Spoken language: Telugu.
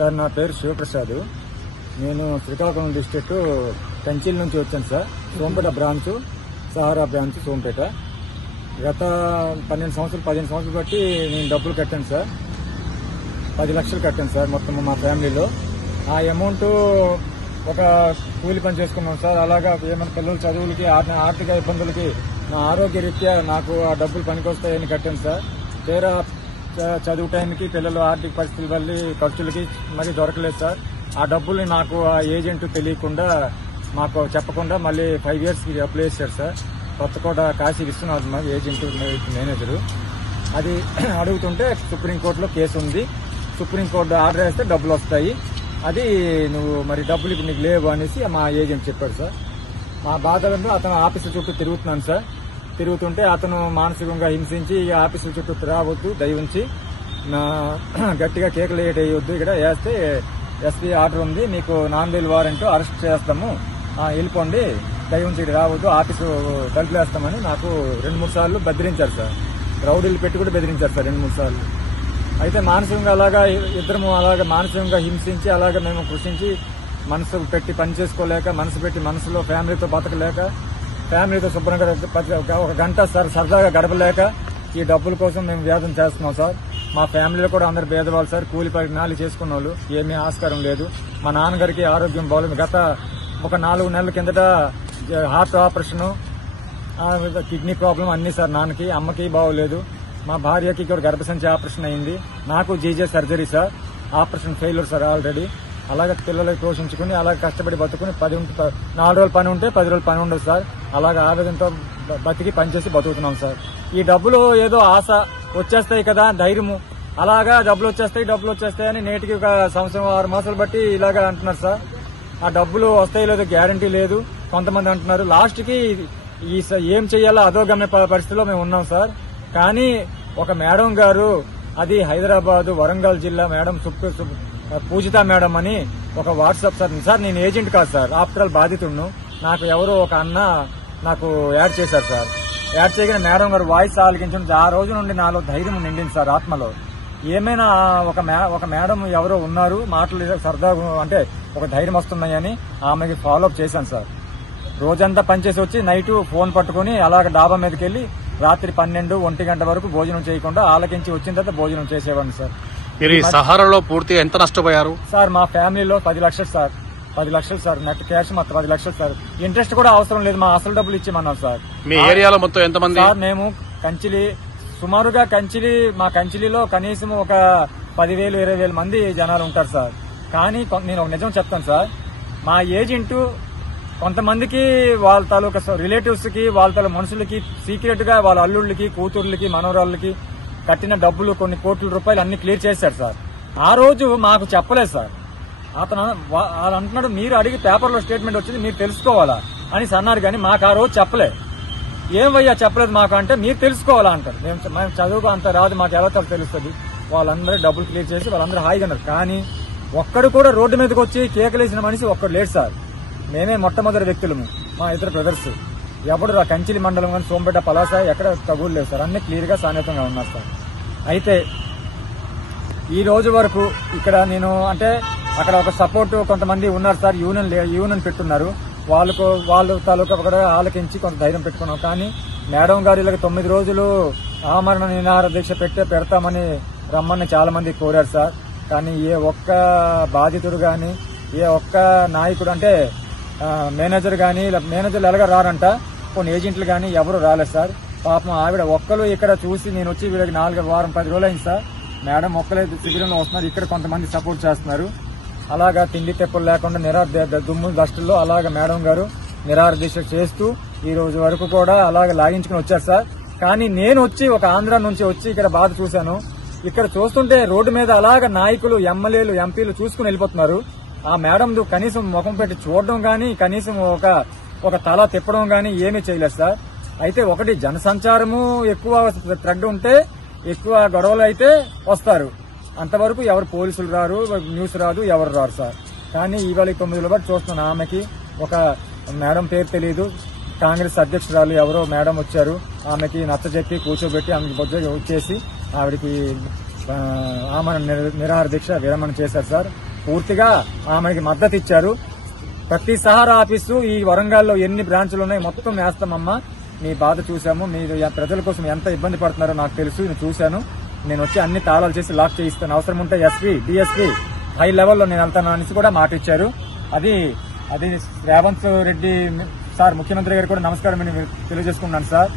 సార్ నా పేరు శివప్రసాద్. నేను శ్రీకాకుళం డిస్ట్రిక్ట్ కంచిల్ నుంచి వచ్చాను sir. Sompeta branch, Sahara branch Sompeta. గత 15 సంవత్సరాలు బట్టి నేను డబ్బులు కట్టాను సార్. 10 లక్షలు కట్టాను సార్ మొత్తం మా ఫ్యామిలీలో. ఆ అమౌంట్ ఒక కూలి పని చేసుకున్నాం సార్. అలాగా ఏమైనా పిల్లల చదువులకి, ఆర్థిక ఇబ్బందులకి, నా ఆరోగ్య రీత్యా నాకు ఆ డబ్బులు పనికొస్తాయని కట్టాను సార్. తీరా చదువు టైంకి పిల్లలు ఆర్థిక పరిస్థితుల వల్ల ఖర్చులకి మరి దొరకలేదు సార్. ఆ డబ్బుల్ని నాకు ఆ ఏజెంట్ తెలియకుండా, మాకు చెప్పకుండా మళ్ళీ 5 years అప్లై చేశారు sir. Kothakota Kashi Vishwanath agent manager. అది అడుగుతుంటే సుప్రీంకోర్టులో కేసు ఉంది. సుప్రీంకోర్టు ఆర్డర్ వేస్తే డబ్బులు వస్తాయి. అది నువ్వు మరి డబ్బులు ఇప్పుడు నీకు లేవు అనేసి మా ఏజెంట్ చెప్పాడు సార్. మా బాధలో అతను ఆఫీసు చుట్టూ తిరుగుతున్నాను సార్. తిరుగుతుంటే అతను మానసికంగా హింసించి ఆఫీసుల చుట్టూ రావద్దు, దయవుంచి గట్టిగా కేకలు వేయొద్దు, ఇక్కడ వేస్తే ఎస్పీ ఆర్డర్ ఉంది, మీకు నాన్ బెయిల్ వారెంట్, అరెస్ట్ చేస్తాము, వెళ్ళిపోండి, దయవుంచి ఇక్కడ రావద్దు, ఆఫీసు తలుపులేస్తామని నాకు 2-3 సార్లు బెదిరించారు సార్. రౌడీలు పెట్టి కూడా బెదిరించారు సార్ 2-3 సార్లు. అయితే మానసికంగా అలాగా ఇద్దరము అలాగా మానసికంగా హింసించి అలాగా మేము కృషించి మనసు పెట్టి పని చేసుకోలేక, మనసు పెట్టి మనసులో ఫ్యామిలీతో బతకలేక, ఫ్యామిలీతో శుభ్రంగా ఒక గంట సరదాగా గడపలేక ఈ డబ్బుల కోసం మేము వేదన చేస్తున్నాం సార్. మా ఫ్యామిలీలో కూడా అందరు పేదవాళ్ళు సార్. కూలి పరిజ్ఞానాలు చేసుకున్న వాళ్ళు, ఏమీ ఆస్కారం లేదు. మా నాన్నగారికి ఆరోగ్యం బాగోలేదు. గత ఒక 4 నెలల కిందట హార్ట్ ఆపరేషన్, కిడ్నీ ప్రాబ్లం అన్ని సార్. నాన్నకి, అమ్మకి బాగోలేదు. మా భార్యకి కూడా గర్భసంచి ఆపరేషన్ అయింది. నాకు GJ surgery sir. Operation failure sir already. అలాగే పిల్లలకి పోషించుకుని అలాగే కష్టపడి బతుకుని 4 రోజులు పని ఉంటే 10 రోజులు పని ఉండదు సార్. అలాగే ఆవేదనతో బతికి పనిచేసి బతుకుతున్నాం సార్. ఈ డబ్బులు ఏదో ఆశ వచ్చేస్తాయి కదా ధైర్యము, అలాగా డబ్బులు వచ్చేస్తాయని నేటికి ఒక 1 సంవత్సరం 6 మాసాలు బట్టి ఇలాగా అంటున్నారు సార్. ఆ డబ్బులు వస్తాయి లేదో గ్యారంటీ లేదు. కొంతమంది అంటున్నారు. లాస్ట్ కి ఏం చేయాలో అధోగమ్య పరిస్థితిలో మేము ఉన్నాం సార్. కానీ ఒక మేడం గారు, అది హైదరాబాద్ వరంగల్ జిల్లా మేడం పూజిత మేడం అని ఒక వాట్సాప్ సార్ నేను ఏజెంట్ కాదు సార్, ఆఫ్టర్ ఆల్ బాధితుడును. నాకు ఎవరో ఒక అన్న నాకు యాడ్ చేశారు సార్. యాడ్ చేయగానే మేడం గారు వాయిస్ ఆలకించండి. ఆ రోజు నుండి నాలో ధైర్యం నిండింది సార్ ఆత్మలో. ఏమైనా ఒక మేడం ఎవరో ఉన్నారు, మాటలు సరదాగా అంటే ఒక ధైర్యం వస్తున్నాయని ఆమెకి ఫాలోఅప్ చేశాను సార్. రోజంతా పనిచేసి వచ్చి నైట్ ఫోన్ పట్టుకుని అలాగ డాబా మీదకి వెళ్లి రాత్రి 12-1 గంట వరకు భోజనం చేయకుండా ఆలకించి వచ్చిన తర్వాత భోజనం చేసేవాడిని సార్. మీరు ఈ సహారాలో పూర్తిగా ఎంత నష్టపోయారు సార్? మా ఫ్యామిలీలో 10 లక్షలు సార్. 10 లక్షలు సార్. నెట్ క్యాష్ మొత్తం 10 లక్షలు సార్. ఇంట్రెస్ట్ కూడా అవసరం లేదు, మా అసలు డబ్బులు ఇచ్చేమన్నాం సార్. మీ ఏరియాలో మొత్తం ఎంతమంది సార్? మేము కంచిలి, సుమారుగా మా కంచిలిలో కనీసం ఒక 10,000-20,000 మంది జనాలు ఉంటారు సార్. కానీ నేను ఒక నిజం చెప్తాను సార్. మా ఏజెంటు కొంతమందికి వాళ్ళ తాలూకా రిలేటివ్స్ కి, వాళ్ళ తాలూకా మనుషులకి సీక్రెట్ గా వాళ్ళ అల్లుళ్ళకి, కూతుర్లకి, మనవరాళ్ళకి కట్టిన డబ్బులు కొన్ని కోట్ల రూపాయలు అన్ని క్లియర్ చేశారు సార్. ఆ రోజు మాకు చెప్పలేదు సార్. అతను అంటున్నాడు, మీరు అడిగి పేపర్లో స్టేట్మెంట్ వచ్చింది మీరు తెలుసుకోవాలా అని అన్నారు. కానీ మాకు ఆ రోజు చెప్పలేదు. ఏమయ్యా చెప్పలేదు మాకు అంటే, మీరు తెలుసుకోవాలా అంటారు. మేము చదువుకు అంత రాదు, మాకు ఎవరితో తెలుస్తుంది. వాళ్ళందరూ డబ్బులు క్లియర్ చేసి వాళ్ళందరూ హాయిగా ఉన్నారు. కానీ ఒక్కడు కూడా రోడ్డు మీదకి వచ్చి కేకలేసిన మనిషి ఒక్కడు లేడు సార్. మేమే మొట్టమొదటి వ్యక్తులము, మా ఇద్దరు బ్రదర్స్. ఎప్పుడు కంచిలి మండలం కానీ సోంపేట, పలాస ఎక్కడ తగులు లేవు సార్. అన్ని క్లియర్ గా సాన్నిహితంగా ఉన్నారు సార్. అయితే ఈ రోజు వరకు ఇక్కడ నేను అంటే అక్కడ ఒక సపోర్ట్ కొంతమంది ఉన్నారు సార్. యూనియన్ పెట్టున్నారు. వాళ్ళ తాలూకా ఒక ఆలకించి కొంత ధైర్యం పెట్టుకున్నాం. కానీ మేడం గారు ఇలాగ 9 రోజులు ఆమరణ నిరాహార దీక్ష పెడతామని రమ్మని చాలా మంది కోరారు సార్. కానీ ఏ ఒక్క బాధితుడు గాని, ఏ ఒక్క నాయకుడు అంటే మేనేజర్ గాని, మేనేజర్లు ఎలాగ రారంట, కొన్ని ఏజెంట్లు గాని ఎవరు రాలేదు సార్. పాపం ఆవిడ ఒక్కరు ఇక్కడ చూసి నేను వచ్చి వీళ్ళకి 4 వారం 10 రోజులు అయింది సార్. మేడం ఒక్కలే శిబిరంలో వస్తున్నారు. ఇక్కడ కొంతమంది సపోర్ట్ చేస్తున్నారు. అలాగా తిండి తెప్పులు లేకుండా దుమ్ము దస్తుల్లో అలాగా మేడం గారు నిరాహార దీక్ష చేస్తూ ఈ రోజు వరకు కూడా అలాగే లాగించుకుని వచ్చారు సార్. కానీ నేను వచ్చి ఒక ఆంధ్ర నుంచి వచ్చి ఇక్కడ బాధ చూశాను. ఇక్కడ చూస్తుంటే రోడ్డు మీద అలాగ నాయకులు, ఎమ్మెల్యేలు, ఎంపీలు చూసుకుని వెళ్ళిపోతున్నారు. ఆ మేడం కనీసం ముఖం పెట్టి చూడడం గానీ, కనీసం ఒక తల తిప్పడం గానీ ఏమీ చేయలేదు సార్. అయితే ఒకటి జనసంచారము ఎక్కువ థ్రెడ్ ఉంటే, ఎక్కువ గొడవలు అయితే వస్తారు. అంతవరకు ఎవరు పోలీసులు రారు, న్యూస్ రాదు, ఎవరు రారు సార్. కానీ ఇవాళ 9 రోజుల బట్టి చూస్తున్నాను. ఆమెకి ఒక మేడం పేరు తెలియదు, కాంగ్రెస్ అధ్యక్షురాలు ఎవరో మేడం వచ్చారు. ఆమెకి నచ్చజెప్పి కూర్చోబెట్టి ఆమెకి బొజ్జ వచ్చేసి ఆవిడికి ఆమె నిరాహార దీక్ష విరమణ చేశారు సార్. పూర్తిగా ఆమెకి మద్దతు ఇచ్చారు. ప్రతి సహారా ఆఫీసు ఈ వరంగల్లో ఎన్ని బ్రాంచ్లు ఉన్నాయి మొత్తం వేస్తామమ్మా, మీ బాధ చూసాము, మీరు ప్రజల కోసం ఎంత ఇబ్బంది పడుతున్నారో నాకు తెలుసు, నేను చూశాను, నేను వచ్చి అన్ని తాళాలు చేసి లాక్ చేయిస్తాను, అవసరం ఉంటే ఎస్పీ డిఎస్పీ హై లెవెల్లో నేను వెళ్తాను అనేసి కూడా మాట ఇచ్చారు. అది రేవంత్ రెడ్డి సార్ ముఖ్యమంత్రి గారు కూడా నమస్కారం తెలియజేసుకున్నాను సార్.